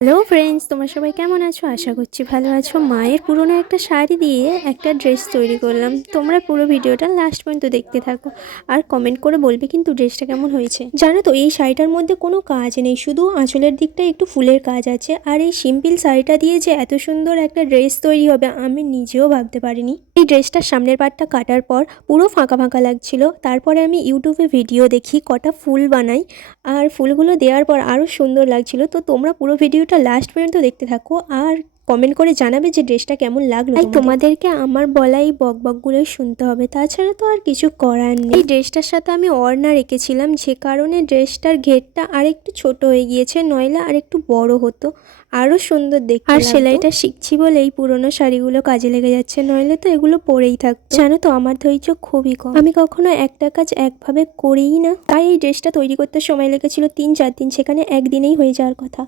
Hello friends, তোমরা সবাই কেমন আছো? আশা করছি ভালো আছো। মায়ের পুরনো একটা শাড়ি দিয়ে একটা ড্রেস তৈরি করলাম। তোমরা পুরো ভিডিওটা লাস্ট পর্যন্ত দেখতে থাকো আর কমেন্ট করে বলবে কিন্তু ড্রেসটা কেমন হয়েছে। জানো তো, এই শাড়িটার মধ্যে কোনো কাজ নেই, শুধু আঁচলের দিকটা একটু ফুলের কাজ আছে। আর এই সিম্পল শাড়িটা দিয়ে যে এত সুন্দর একটা ড্রেস তৈরি হবে আমি নিজেও ভাবতে পারিনি। এই ড্রেসটার সামনের পার্টটা কাটার পর পুরো ফাঁকা ফাঁকা লাগছিল। তারপরে আমি ইউটিউবে ভিডিও দেখি, কটা ফুল বানাই, আর ফুলগুলো দেওয়ার পর আরও সুন্দর লাগছিল। তো তোমরা পুরো ভিডিওটা লাস্ট পর্যন্ত দেখতে থাকো আর কমেন্ট করে জানাবে যে ড্রেসটা কেমন লাগলো। তাই তোমাদেরকে আমার বলা এই বকবকগুলোই শুনতে হবে, তাছাড়া তো আর কিছু করার নেই। এই ড্রেসটার সাথে আমি ওড়না রেখেছিলাম, যে কারণে ড্রেসটার ঘেরটা আরেকটু ছোট হয়ে গিয়েছে, নইলে আর একটু বড় হতো, আরও সুন্দর দেখতে। আর সেলাইটা শিখছি বলে এই পুরোনো শাড়িগুলো কাজে লেগে যাচ্ছে, নইলে তো এগুলো পরেই থাকতো। জানো তো, আমার ধৈর্য খুবই কম, আমি কখনো একটা কাজ একভাবে করিই না। তাই এই ড্রেসটা তৈরি করতে সময় লেগেছিল 3-4 দিন, সেখানে একদিনেই হয়ে যাওয়ার কথা।